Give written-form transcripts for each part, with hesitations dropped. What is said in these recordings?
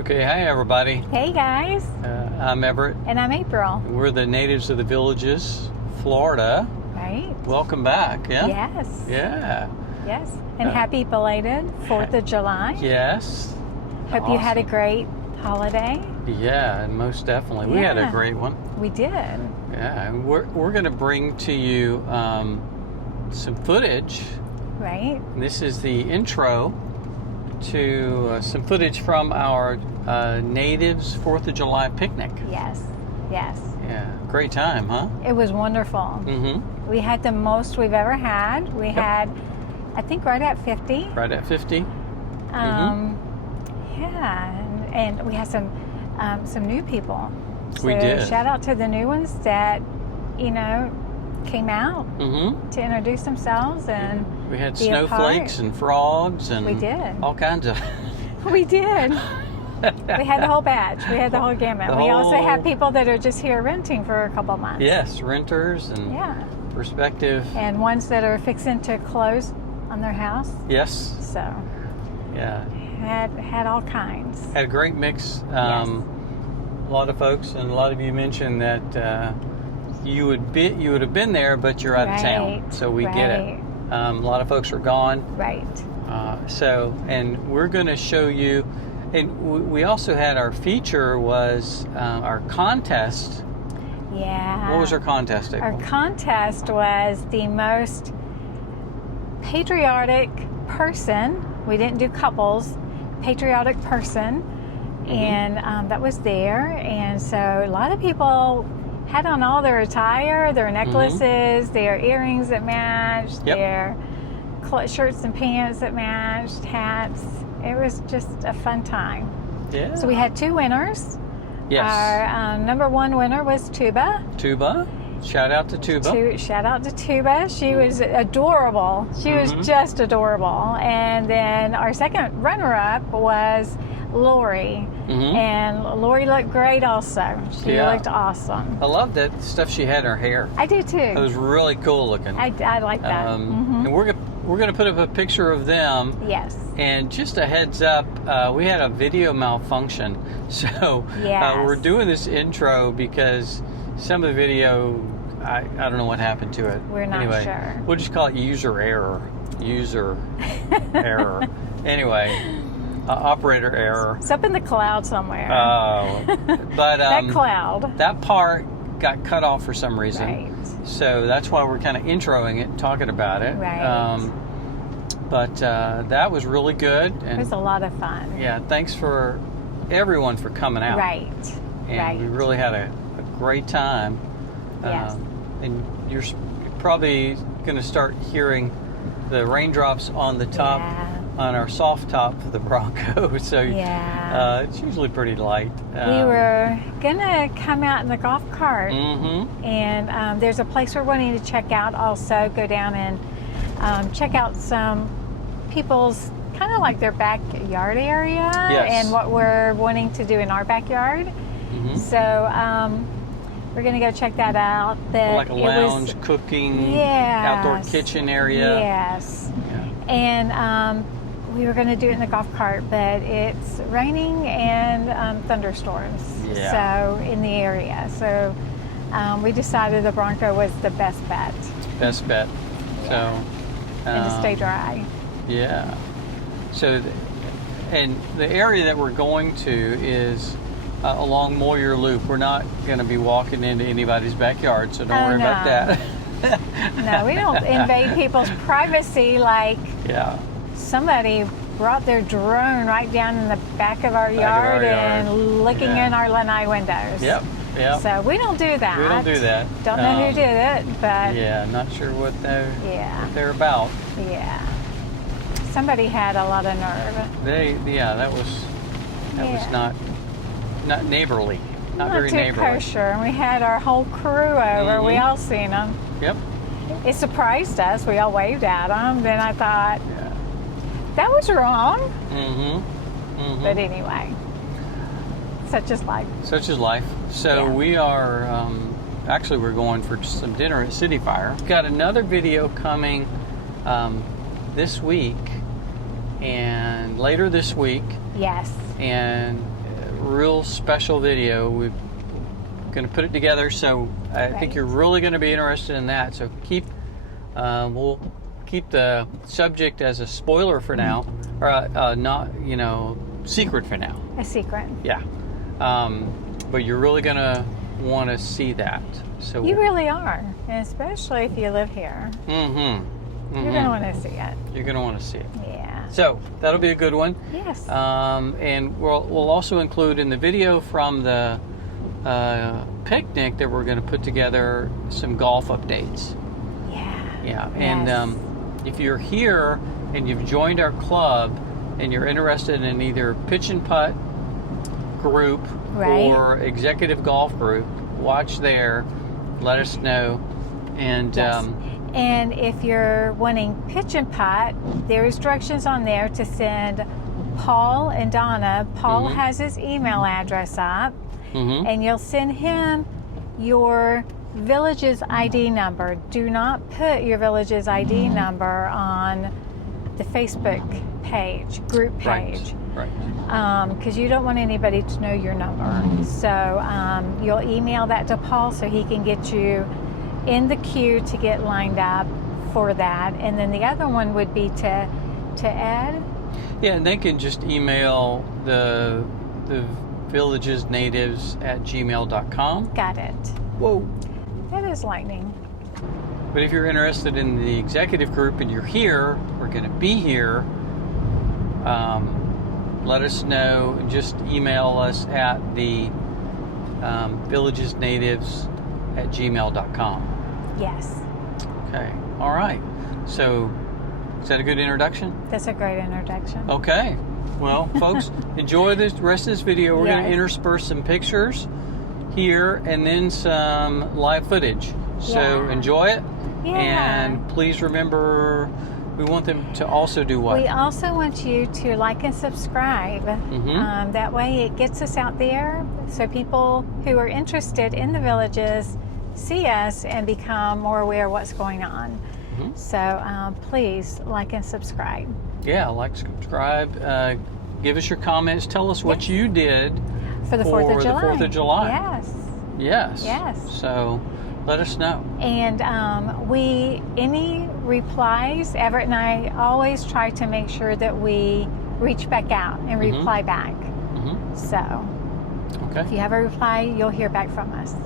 Okay, hi everybody. Hey guys. I'm Everett. And I'm April. We're the natives of the Villages, Florida. Right. Welcome back, yeah? Yes. Yeah. Yes. And happy belated 4th of July. Yes. Hope you had a great holiday. Yeah, and most definitely. We had a great one. We did. Yeah, and we're going to bring to you some footage. Right. And this is the intro to some footage from our natives 4th of July picnic. Yes. Yes. Yeah, great time, huh? It was wonderful. Mm-hmm. We had the most we've ever had. We had, I think, right at 50. Right at 50. Yeah, and we had some new people. So We did. Shout out to the new ones that, came out to introduce themselves and we had be a snowflakes part. and frogs and We did. all kinds of. We did. We had the whole batch. We had the whole gamut. We also have people that are just here renting for a couple months. Yes, renters and prospective. And ones that are fixing to close on their house. Yes. So Yeah. had all kinds. Had a great mix. Yes. A lot of folks and a lot of you mentioned that you would have been there, but you're out of town. So we get it. A lot of folks are gone. Right. And we're going to show you, and we also had our feature was our contest. Yeah. What was our contest, April? Our contest was the most patriotic person. We didn't do couples. Patriotic person. And that was there. And so a lot of people had on all their attire, their necklaces, their earrings that matched, their shirts and pants that matched, hats. It was just a fun time. Yeah. So we had two winners. Yes. Our number one winner was Tuba. Tuba. Shout out to Tuba. Shout out to Tuba. She was adorable. She was just adorable. And then our second runner-up was Lori. And Lori looked great also. She looked awesome. I love that stuff she had in her hair. I do too. It was really cool looking. I like that. And we're going to put up a picture of them. Yes. And just a heads up, we had a video malfunction. So we're doing this intro because some of the video, I don't know what happened to it. We're not sure. We'll just call it user error. User error. Anyway. Operator error. It's up in the cloud somewhere. Oh, but that cloud. That part got cut off for some reason. Right. So that's why we're kind of introing it, talking about it. Right. But that was really good. And it was a lot of fun. Yeah. Thanks for everyone for coming out. Right. And we really had a great time. Yes. And you're probably going to start hearing the raindrops on the top. Yeah. On our soft top for the Bronco, so it's usually pretty light. We were gonna come out in the golf cart, and there's a place we're wanting to check out. Also, go down and check out some people's kind of like their backyard area, and what we're wanting to do in our backyard. So we're gonna go check that out. Like a lounge, cooking, outdoor kitchen area. Yes, and. We were going to do it in the golf cart, but it's raining and thunderstorms so in the area. So we decided the Bronco was the best bet. Best bet. Yeah. So and to stay dry. Yeah. So, and the area that we're going to is along Moyer Loop. We're not going to be walking into anybody's backyard, so don't worry about that. No, we don't invade people's privacy like... Somebody brought their drone right down in the back of our yard and looking in our lanai windows. Yep. So we don't do that. We don't do that. Don't know who did it, but... Yeah, not sure what they're about. Yeah. Somebody had a lot of nerve. That was not neighborly. Not very too neighborly. Kosher. We had our whole crew over. We all seen them. Yep. It surprised us. We all waved at them. Then I thought... That was wrong. But anyway, such is life. Such is life. So we are, actually we're going for some dinner at City Fire. We've got another video coming this week and later this week. Yes. And real special video. We're going to put it together, so I think you're really going to be interested in that. So we'll keep the subject as a spoiler for now, or not, secret for now. A secret. Yeah. But you're really going to want to see that. So you really are, and especially if you live here. Mm-hmm. You're going to want to see it. You're going to want to see it. Yeah. So that'll be a good one. Yes. And we'll also include in the video from the picnic that we're going to put together some golf updates. Yeah. Yeah. And if you're here and you've joined our club and you're interested in either pitch and putt group or executive golf group, watch there. Let us know. And and if you're wanting pitch and putt, there's directions on there to send Paul and Donna. Paul has his email address up, and you'll send him your village's ID number. Do not put your village's ID number on the Facebook group page. Right. Because you don't want anybody to know your number. So you'll email that to Paul so he can get you in the queue to get lined up for that. And then the other one would be to Ed. Yeah, and they can just email the thevillagesnatives@gmail.com. Got it. Whoa. That is lightning. But if you're interested in the executive group and you're here, we're going to be here, let us know. Just email us at the villagesnatives@gmail.com. Yes. Okay. All right. So, is that a good introduction? That's a great introduction. Okay. Well, folks, enjoy the rest of this video. We're going to intersperse some pictures here and then some live footage. So enjoy it. Yeah. And please remember, we want them to also do what? We also want you to like and subscribe. That way it gets us out there so people who are interested in the villages see us and become more aware of what's going on. So please like and subscribe. Yeah, like, subscribe. Give us your comments. Tell us what you did for the 4th of July. The 4th of July. Yes. So let us know. And any replies, Everett and I always try to make sure that we reach back out and reply back. So if you have a reply, you'll hear back from us.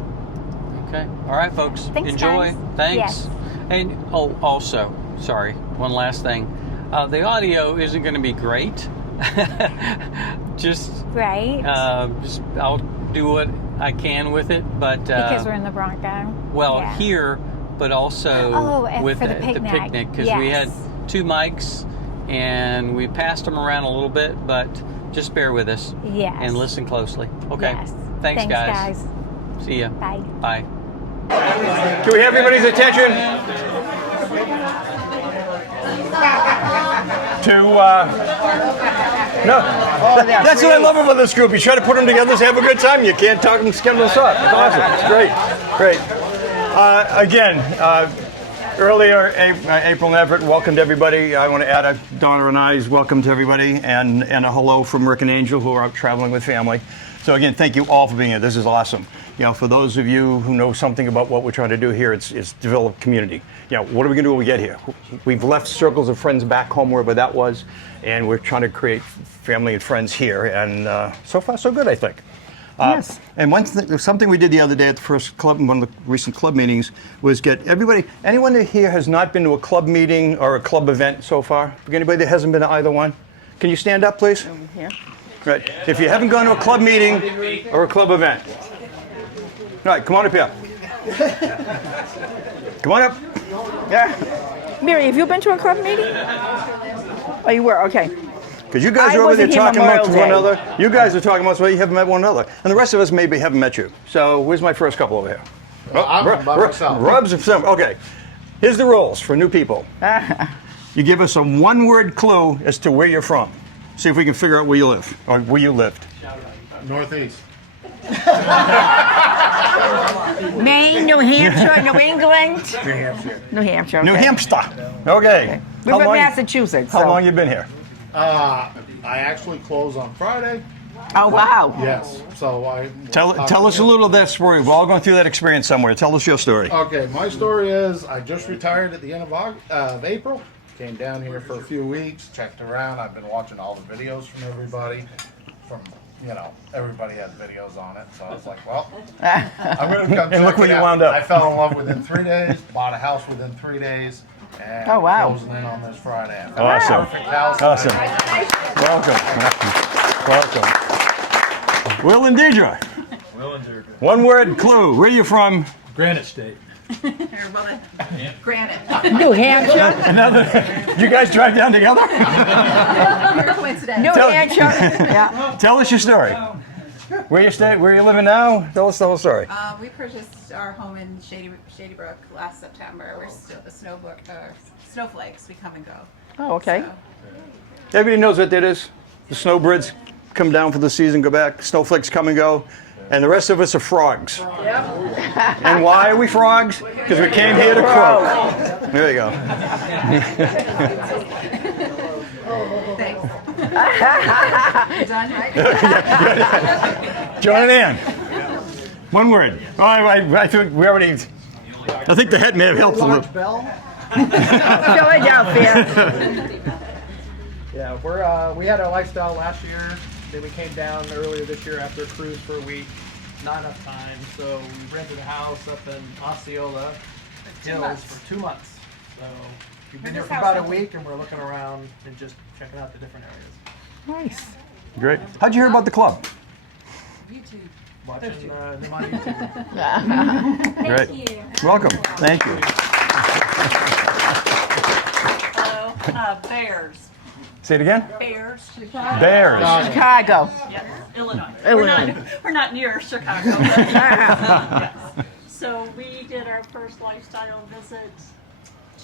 Okay. All right, folks. Thanks, enjoy. guys. Thanks. Yes. And also, sorry, one last thing. The audio isn't going to be great. I'll do what I can with it, but because we're in the Bronco. Here, but also with the picnic, because we had 2 mics and we passed them around a little bit, but just bear with us. And listen closely. Okay. Thanks, guys. See ya. Bye. Bye. Can we have everybody's attention? That's what I love about this group. You try to put them together to have a good time. You can't talk them, skim us up. It's awesome. It's great. Earlier, April and Everett welcomed everybody. I want to add a Donna and I's welcome to everybody and a hello from Rick and Angel who are out traveling with family. So again, thank you all for being here. This is awesome. For those of you who know something about what we're trying to do here, it's develop community. What are we going to do when we get here? We've left circles of friends back home wherever that was, and we're trying to create family and friends here. And so far, so good, I think. Yes. And something we did the other day at the first club, one of the recent club meetings, was get everybody. Anyone here has not been to a club meeting or a club event so far? Anybody that hasn't been to either one? Can you stand up, please? Here. Right. If you haven't gone to a club meeting or a club event. All right, come on up here. Come on up. Yeah. Mary, have you been to a club meeting? Oh, you were? Okay. Because you guys I are over there wasn't here talking amongst one Memorial another. You guys are talking amongst one another. You haven't met one another. And the rest of us maybe haven't met you. So where's my first couple over here? I'm by myself. Rubs of some. Okay. Here's the rules for new people. You give us a one-word clue as to where you're from. See if we can figure out where you live or where you lived. Northeast. Maine, New Hampshire, New England. New Hampshire. New Hampshire. New Okay. Hampshire. Okay. We're from Massachusetts. How so- long you been here? I actually close on Friday. Oh, wow. Yes. So I Tell us a little of that story. We're all going through that experience somewhere. Tell us your story. Okay, my story is I just retired at the end of April. Came down here for a few weeks, checked around. I've been watching all the videos from everybody. Everybody has videos on it. So I was like, well, I'm going to come And look check where it you out. wound up. I fell in love within 3 days, bought a house within 3 days, and Oh, wow. closing in on this Friday. I found a Awesome. perfect house. Awesome. Welcome. Will and Deidre. Will and Deidre. One word clue. Where are you from? Granite State. Granite. New Hampshire. You guys drive down together? Pure coincidence. New Tell- Hampshire. Yeah. Tell us your story. Where you stay? Where you living now? Tell us the whole story. We purchased our home in Shady Brook last September. We're still the snowflakes. We come and go. Oh, okay. So, Everybody knows what that is. The snowbirds come down for the season, go back. Snowflakes come and go. And the rest of us are frogs. And why are we frogs? Because we came here to croak. There you go. thanks. You're done, right? John and Ann. One word. Oh, I think we already. I think the head may have helped a little. Philadelphia. Yeah, we had our lifestyle last year. Then we came down earlier this year after a cruise for a week. Not enough time, so we rented a house up in Osceola Hills for 2 months. So we've been here for about a week, and we're looking around and just checking out the different areas. Nice. Great. How'd you hear about the club? YouTube. Watching them on YouTube. Great. Welcome. Thank you. Hello, Bears. Say it again. Bears. Bears. Chicago. Yes, Illinois. Illinois. We're not near Chicago. But, yes. So we did our first lifestyle visit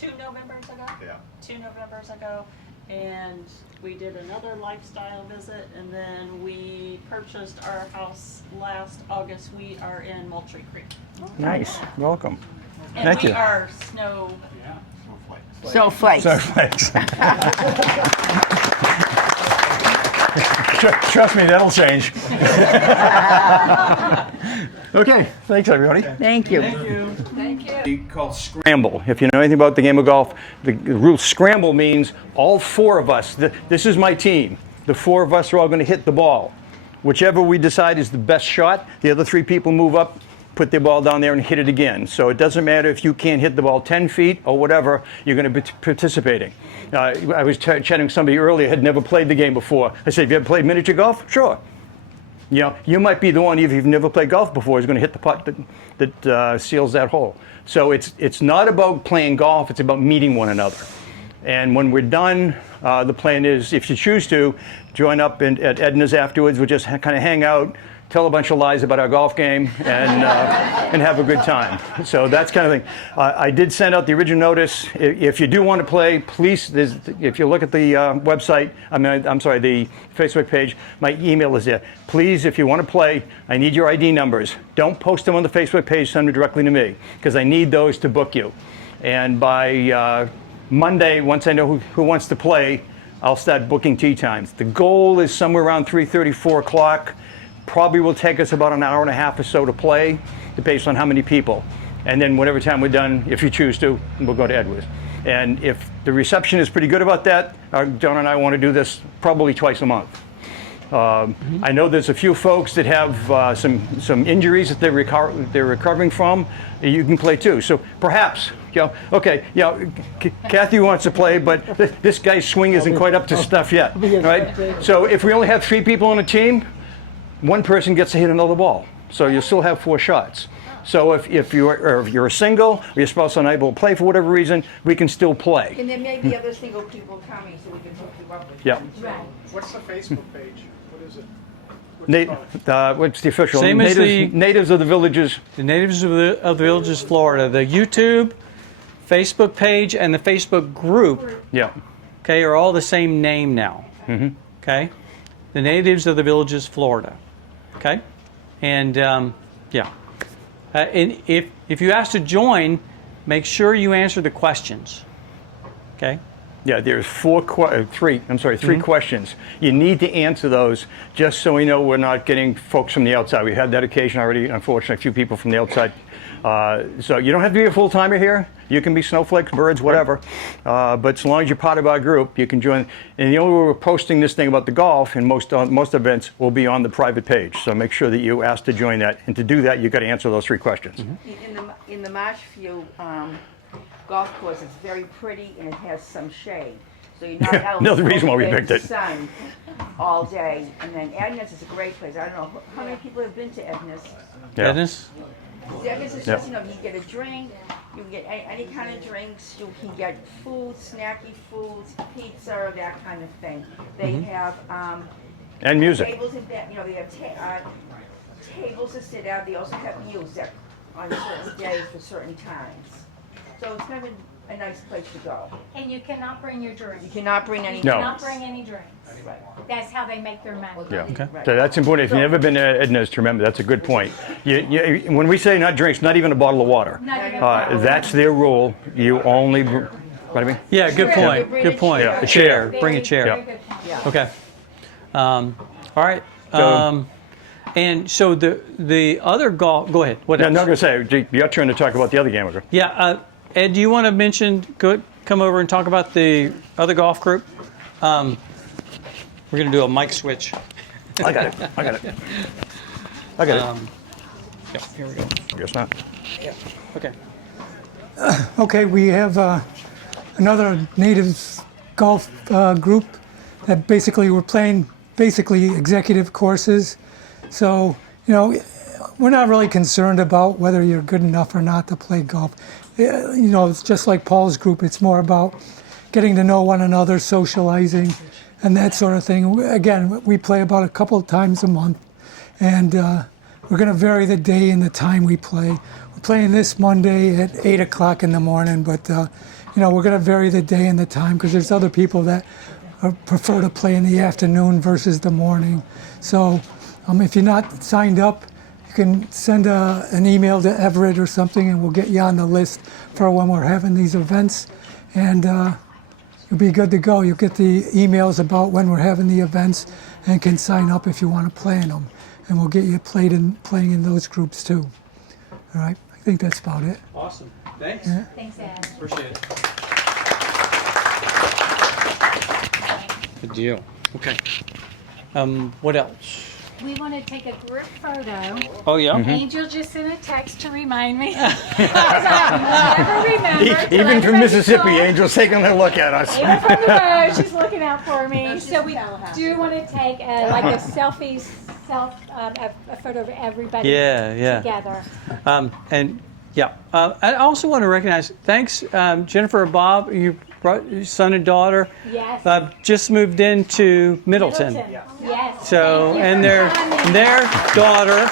2 Novembers ago. Yeah. 2 Novembers ago, and we did another lifestyle visit, and then we purchased our house last August. We are in Moultrie Creek, Nice. Welcome. and Thank we you. are snow. Snowflakes. So thanks. Trust me, that'll change. Okay, thanks everybody. Thank you. Called Scramble. If you know anything about the game of golf, the rule Scramble means all 4 of us, this is my team, the 4 of us are all going to hit the ball. Whichever we decide is the best shot, the other 3 people move up, put their ball down there and hit it again. So it doesn't matter if you can't hit the ball 10 feet or whatever, you're going to be participating. I was chatting with somebody earlier, had never played the game before. I said, have you ever played miniature golf? Sure. You know, you might be the one, if you've never played golf before, who's going to hit the putt that seals that hole. So it's not about playing golf, it's about meeting one another. And when we're done, the plan is, if you choose to, join up at Edna's afterwards. We'll just kind of hang out, tell a bunch of lies about our golf game, and have a good time. So that's kind of thing. I did send out the original notice. If you do want to play, please, if you look at the website, the Facebook page, my email is there. Please, if you want to play, I need your ID numbers. Don't post them on the Facebook page, send them directly to me, because I need those to book you. And by Monday, once I know who wants to play, I'll start booking tee times. The goal is somewhere around 3:30, 4 o'clock. Probably will take us about an hour and a half or so to play, based on how many people. And then whatever time we're done, if you choose to, we'll go to Edwards. And if the reception is pretty good about that, John and I want to do this probably twice a month. I know there's a few folks that have some injuries that they're recovering from. You can play too. So perhaps, Kathy wants to play, but this guy's swing isn't quite up to stuff yet, right? So if we only have 3 people on a team, 1 person gets to hit another ball. So you'll still have 4 shots. So if you're a single, or your spouse is unable to play for whatever reason, we can still play. And there may be other single people coming, so we can hook you up with Yeah. What's the Facebook page? What is it? What's the official? Same as the- Natives of the Villages. The Natives of the Villages, Florida. The YouTube, Facebook page, and the Facebook group, Yeah. okay, are all the same name now. Okay? The Natives of the Villages, Florida. Okay? And, and if you ask to join, make sure you answer the questions. Okay? Yeah, there's three questions. You need to answer those just so we know we're not getting folks from the outside. We had that occasion already, unfortunately, a few people from the outside. So you don't have to be a full-timer here. You can be snowflakes, birds, whatever. But as long as you're part of our group, you can join. And the only way we're posting this thing about the golf in most events will be on the private page. So make sure that you ask to join that. And to do that, you've got to answer those three questions. In the Marshview golf course, it's very pretty and it has some shade. So you're not out Another reason why we in the picked it. sun all day. And then Edna's is a great place. I don't know how many people have been to Edna's. Yeah. Dennis? Edna's is just, you can get a drink, you can get any kind of drinks, you can get food, snacky foods, pizza, that kind of thing. They have And music. tables and they have tables to sit at. They also have music on certain days for certain times. So it's kind of a nice place to go. And you cannot bring your drinks. You cannot bring any. No. Cannot bring any drinks. That's how they make their money. Yeah. Okay. So that's important. If you've never been to Edna's, to remember that's a good point. When we say not drinks, not even a bottle of water. Not even a bottle. That's their rule. You only. What I mean? Yeah, good point. Bring Good a point. chair. A chair. Very, Bring a chair. very good point. Yeah. Okay. All right. So- And so the other golf. Go ahead. What Yeah, else? I'm not going to say. Your turn to talk about the other game. Yeah. Ed, do you want to mention? Come over and talk about the other golf group. We're going to do a mic switch. I got it. Yeah. Here we go. Guess not. Okay. Okay, we have another natives golf group that basically we're playing executive courses. So, we're not really concerned about whether you're good enough or not to play golf. It's just like Paul's group. It's more about getting to know one another, socializing, and that sort of thing. Again, we play about a couple of times a month, and we're going to vary the day and the time we play. We're playing this Monday at 8 o'clock in the morning, but we're going to vary the day and the time because there's other people that prefer to play in the afternoon versus the morning. So if you're not signed up, you can send an email to Everett or something, and we'll get you on the list for when we're having these events. And you'll be good to go. You'll get the emails about when we're having the events and can sign up if you want to play in them. And we'll get you playing in those groups too. All right, I think that's about it. Awesome. Thanks. Yeah. Thanks, Ed. Appreciate it. Good deal. Okay. What else? We want to take a group photo. Oh yeah. Angel just sent a text to remind me. I never remember. Even Like from Mississippi, Rachel. Angel's taking a look at us. Even from the road, she's looking out for me. So we do want to take like a selfie, a photo of everybody Yeah. together. And yeah, I also want to recognize. Thanks, Jennifer and Bob. You brought your son and daughter. Yes. Just moved into Middleton. Yes. So Thank you and for coming. their daughter.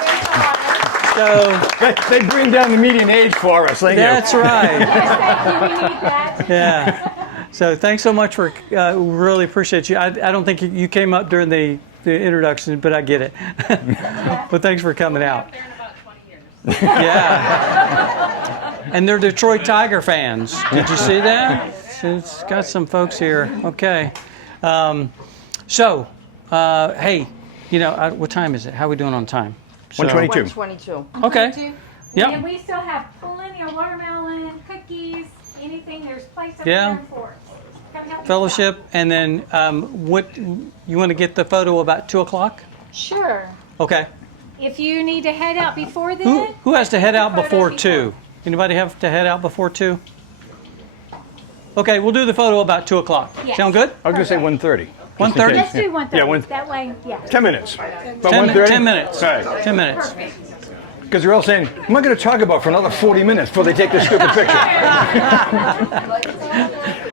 So They bring down the median age for us. Thank that's you. right. Yes, thank you. We need that. Yeah. So thanks so much for. Really appreciate you. I don't think you came up during the introduction, but I get it. But thanks for coming out. There in about 20 years. Yeah. And they're Detroit Tiger fans. Did you see that? So it's got some folks here. Okay. Hey, what time is it? How are we doing on time? 122. 122. Okay. Yep. And we still have plenty of watermelon, cookies, anything. There's place up Yeah. there for it. Come help us Fellowship, and then what you want to get the photo about 2:00? out. Sure. Okay. If you need to head out before then. Who has to head out photo before 2? Anybody have to head out before 2? Okay, we'll do the photo about 2:00. Yes. Sound good? I was going to say 1:30. 1:30? Let's do 1:30. Yeah, That way, yeah. 10 minutes. About 10 1:30? minutes. All right. 10 minutes. Because they're all saying, what am I going to talk about for another 40 minutes before they take this stupid picture?